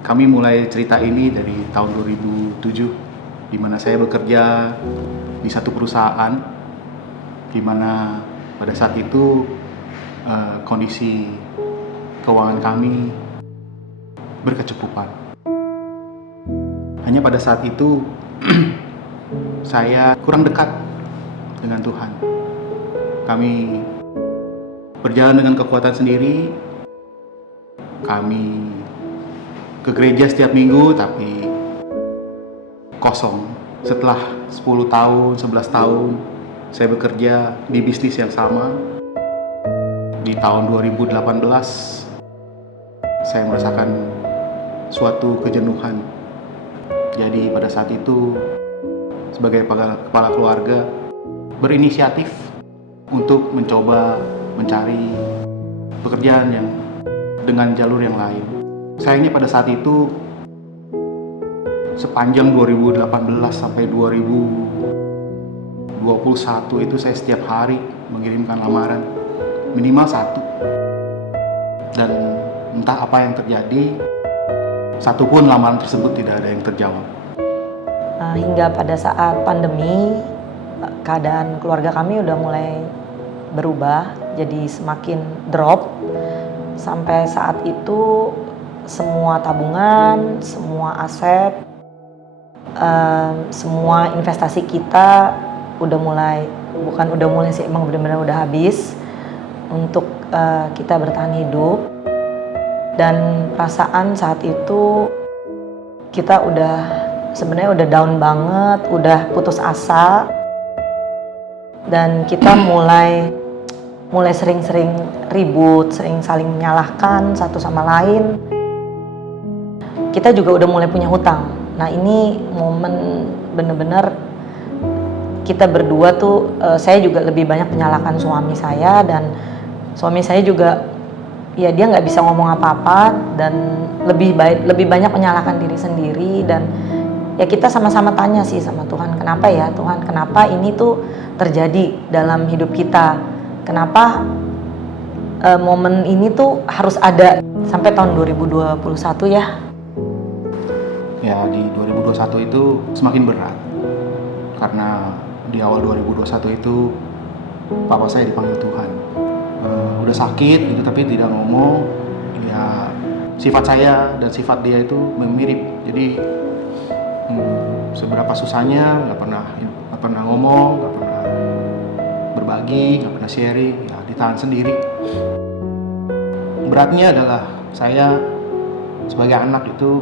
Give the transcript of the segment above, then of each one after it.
Kami mulai cerita ini dari tahun 2007, di mana saya bekerja di satu perusahaan, di mana pada saat itu kondisi keuangan kami berkecukupan. Hanya pada saat itu saya kurang dekat dengan Tuhan. Kami berjalan dengan kekuatan sendiri. Kami ke gereja setiap minggu tapi kosong. Setelah 10 tahun, 11 tahun saya bekerja di bisnis yang sama. Di tahun 2018 saya merasakan suatu kejenuhan. Jadi pada saat itu sebagai kepala keluarga berinisiatif untuk mencoba mencari pekerjaan yang dengan jalur yang lain. Sayangnya pada saat itu sepanjang 2018 sampai 2021 itu saya setiap hari mengirimkan lamaran minimal 1. Dan entah apa yang terjadi, satupun lamaran tersebut tidak ada yang terjawab. Hingga pada saat pandemi, keadaan keluarga kami udah mulai berubah, jadi semakin drop. Sampai saat itu semua tabungan, semua aset, semua investasi kita emang benar-benar udah habis untuk kita bertahan hidup. Dan perasaan saat itu kita sebenarnya udah down banget, udah putus asa, dan kita mulai sering-sering ribut, sering saling menyalahkan satu sama lain. Kita juga udah mulai punya hutang. Nah, ini momen bener-bener kita berdua tuh, saya juga lebih banyak menyalahkan suami saya, dan suami saya juga ya dia nggak bisa ngomong apa-apa, dan lebih banyak menyalahkan diri sendiri. Dan ya kita sama-sama tanya sih sama Tuhan, kenapa ya Tuhan, kenapa ini tuh terjadi dalam hidup kita, kenapa momen ini tuh harus ada sampai tahun 2021 ya. Ya, di 2021 itu semakin berat karena di awal 2021 itu papa saya dipanggil Tuhan. Udah sakit gitu tapi tidak ngomong. Ya, sifat saya dan sifat dia itu mirip. Jadi seberapa susahnya nggak pernah ngomong, nggak pernah berbagi, nggak pernah sharing, ya ditahan sendiri. Beratnya adalah saya sebagai anak itu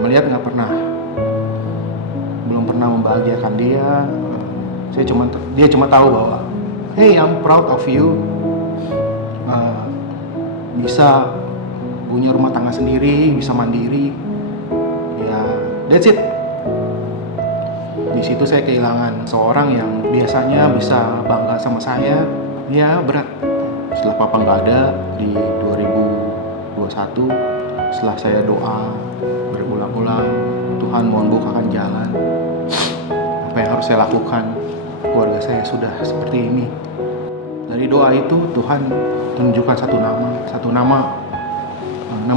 melihat belum pernah membahagiakan dia. Dia cuma tahu bahwa hey, I'm proud of you, bisa punya rumah tangga sendiri, bisa mandiri, ya that's it. Di situ saya kehilangan seorang yang biasanya bisa bangga sama saya. Ya berat. Setelah papa nggak ada di 2021, setelah saya doa berulang-ulang, Tuhan mohon bukakan jalan. Apa yang harus saya lakukan? Keluarga saya sudah seperti ini. Dari doa itu Tuhan tunjukkan satu nama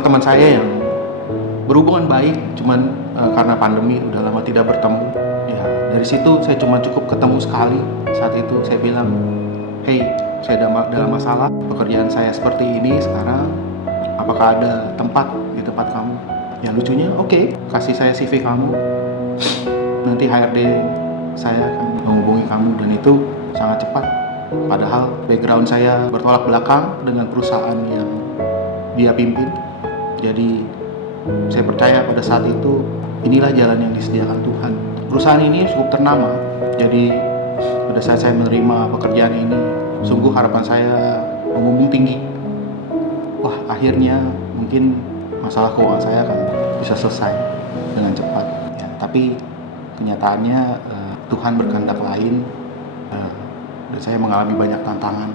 teman saya yang berhubungan baik, cuman karena pandemi udah lama tidak bertemu. Ya dari situ saya cuma cukup ketemu sekali. Saat itu saya bilang, hey, saya dalam masalah, pekerjaan saya seperti ini sekarang, apakah ada tempat di tempat kamu? Ya lucunya, oke, kasih saya CV kamu, nanti HRD saya akan menghubungi kamu. Dan itu sangat cepat. Padahal background saya bertolak belakang dengan perusahaan yang dia pimpin. Jadi saya percaya pada saat itu inilah jalan yang disediakan Tuhan. Perusahaan ini cukup ternama. Jadi pada saat saya menerima pekerjaan ini, sungguh harapan saya membumbung tinggi. Wah, akhirnya mungkin masalah keuangan saya akan bisa selesai dengan cepat. Ya, tapi kenyataannya Tuhan berkehendak lain, dan saya mengalami banyak tantangan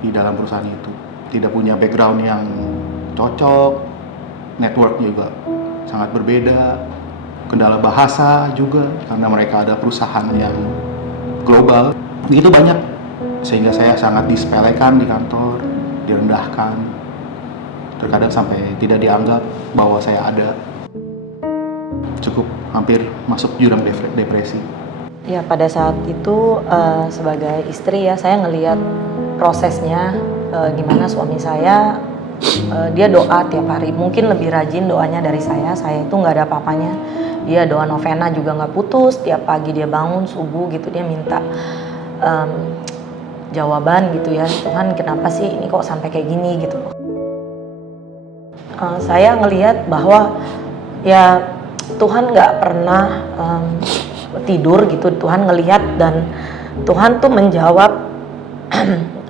di dalam perusahaan itu. Tidak punya background yang cocok, network juga sangat berbeda, kendala bahasa juga karena mereka ada perusahaan yang global. Begitu banyak sehingga saya sangat disepelekan di kantor, direndahkan. terkadang sampai tidak dianggap bahwa saya ada. Cukup hampir masuk jurang depresi. Ya pada saat itu sebagai istri ya saya ngelihat prosesnya gimana suami saya dia doa tiap hari, mungkin lebih rajin doanya dari saya itu nggak ada apa-apanya. Dia doa novena juga nggak putus, tiap pagi dia bangun subuh gitu dia minta jawaban gitu ya, Tuhan kenapa sih ini kok sampai kayak gini gitu. Saya ngelihat bahwa ya Tuhan nggak pernah tidur gitu, Tuhan ngelihat dan Tuhan tuh menjawab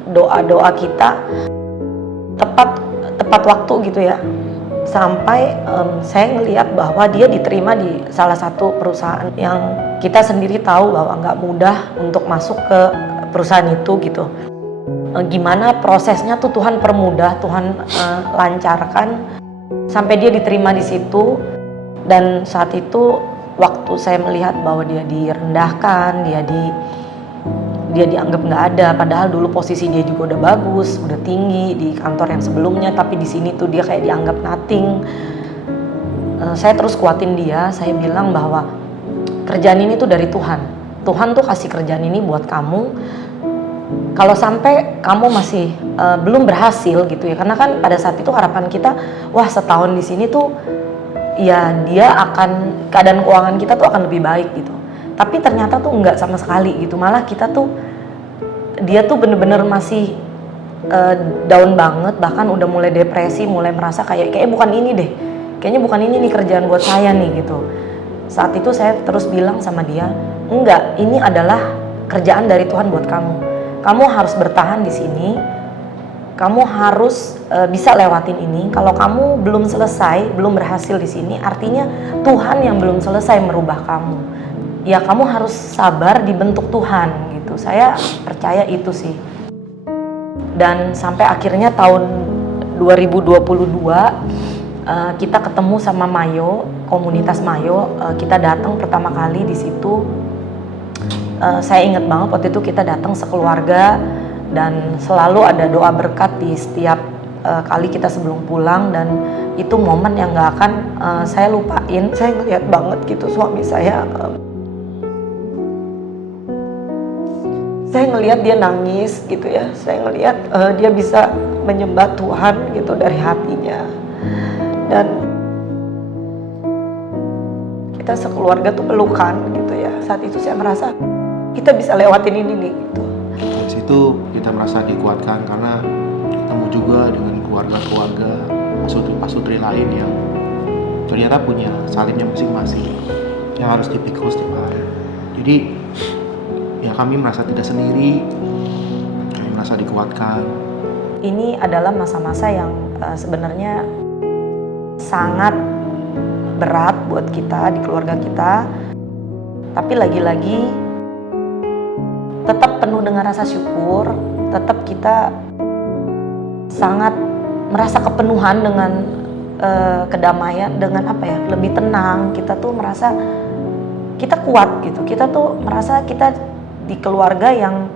doa-doa kita tepat waktu gitu ya. Sampai saya ngelihat bahwa dia diterima di salah satu perusahaan yang kita sendiri tahu bahwa nggak mudah untuk masuk ke perusahaan itu gitu. Gimana prosesnya tuh Tuhan permudah, Tuhan lancarkan sampai dia diterima di situ. Dan saat itu waktu saya melihat bahwa dia direndahkan, dia dianggap nggak ada, padahal dulu posisi dia juga udah bagus, udah tinggi di kantor yang sebelumnya, tapi di sini tuh dia kayak dianggap nothing. Saya terus kuatin dia, saya bilang bahwa kerjaan ini tuh dari Tuhan. Tuhan tuh kasih kerjaan ini buat kamu. Kalau sampai kamu masih belum berhasil gitu ya, karena kan pada saat itu harapan kita, wah setahun di sini tuh ya dia akan, keadaan keuangan kita tuh akan lebih baik gitu. Tapi ternyata tuh enggak sama sekali gitu, malah kita tuh, dia tuh bener-bener masih down banget, bahkan udah mulai depresi, mulai merasa kayaknya bukan ini deh, kayaknya bukan ini nih kerjaan buat saya nih gitu. Saat itu saya terus bilang sama dia, enggak, ini adalah kerjaan dari Tuhan buat kamu. Kamu harus bertahan di sini. Kamu harus bisa lewatin ini. Kalau kamu belum selesai, belum berhasil di sini, artinya Tuhan yang belum selesai merubah kamu. Ya kamu harus sabar dibentuk Tuhan gitu. Saya percaya itu sih. Dan sampai akhirnya tahun 2022 kita ketemu sama Mayo, komunitas Mayo. Kita datang pertama kali di situ. Saya ingat banget waktu itu kita datang sekeluarga. Dan selalu ada doa berkat di setiap kali kita sebelum pulang, dan itu momen yang gak akan saya lupain. Saya ngeliat banget gitu suami saya ngeliat dia nangis gitu ya, saya ngeliat dia bisa menyembah Tuhan gitu dari hatinya, dan kita sekeluarga tuh pelukan gitu ya. Saat itu saya merasa kita bisa lewatin ini nih gitu. Di situ kita merasa dikuatkan karena ketemu juga dengan keluarga-keluarga pasutri lain yang ternyata punya salibnya masing-masing yang harus dipikul setiap hari. Jadi ya kami merasa tidak sendiri, kami merasa dikuatkan. Ini adalah masa-masa yang sebenarnya sangat berat buat kita di keluarga kita, tapi lagi-lagi tetap penuh dengan rasa syukur, tetap kita sangat merasa kepenuhan dengan kedamaian, dengan apa ya, lebih tenang. Kita tuh merasa kita kuat gitu, kita tuh merasa kita di keluarga yang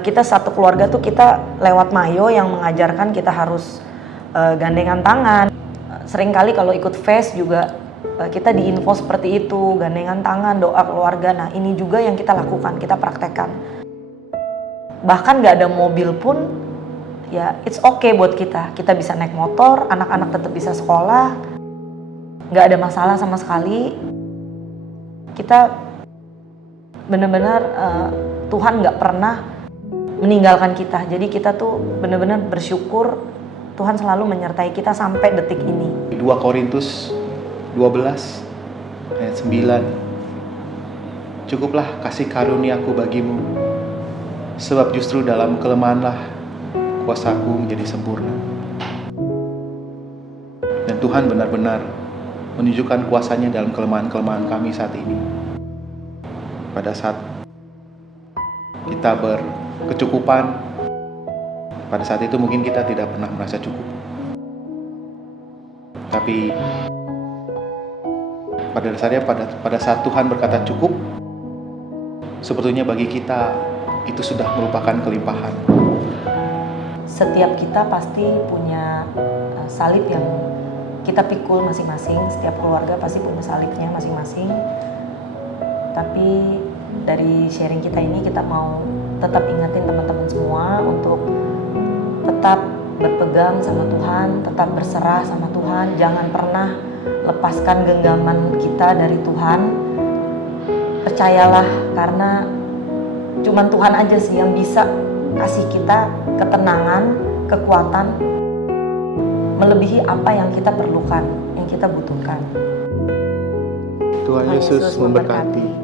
kita satu keluarga tuh kita lewat Mayo yang mengajarkan kita harus gandengan tangan. Seringkali kalau ikut fest juga kita diinfo seperti itu, gandengan tangan, doa keluarga. Nah ini juga yang kita lakukan, kita praktekkan. Bahkan gak ada mobil pun, ya it's okay buat kita. Kita bisa naik motor, anak-anak tetap bisa sekolah, gak ada masalah sama sekali. Kita benar-benar Tuhan gak pernah meninggalkan kita. Jadi kita tuh benar-benar bersyukur Tuhan selalu menyertai kita sampai detik ini. 2 Korintus 12 ayat 9. Cukuplah kasih karuniaku bagimu, sebab justru dalam kelemahanlah kuasaku menjadi sempurna. Dan Tuhan benar-benar menunjukkan kuasanya dalam kelemahan-kelemahan kami saat ini. Pada saat kita berkecukupan, pada saat itu mungkin kita tidak pernah merasa cukup. Tapi pada dasarnya pada saat Tuhan berkata cukup, sebetulnya bagi kita itu sudah merupakan kelimpahan. Setiap kita pasti punya salib yang kita pikul masing-masing. Setiap keluarga pasti punya salibnya masing-masing. Tapi dari sharing kita ini kita mau tetap ingetin teman-teman semua untuk tetap berpegang sama Tuhan, tetap berserah sama Tuhan. Jangan pernah lepaskan genggaman kita dari Tuhan. Percayalah, karena cuman Tuhan aja sih yang bisa kasih kita ketenangan, kekuatan melebihi apa yang kita perlukan, yang kita butuhkan. Tuhan Yesus memberkati.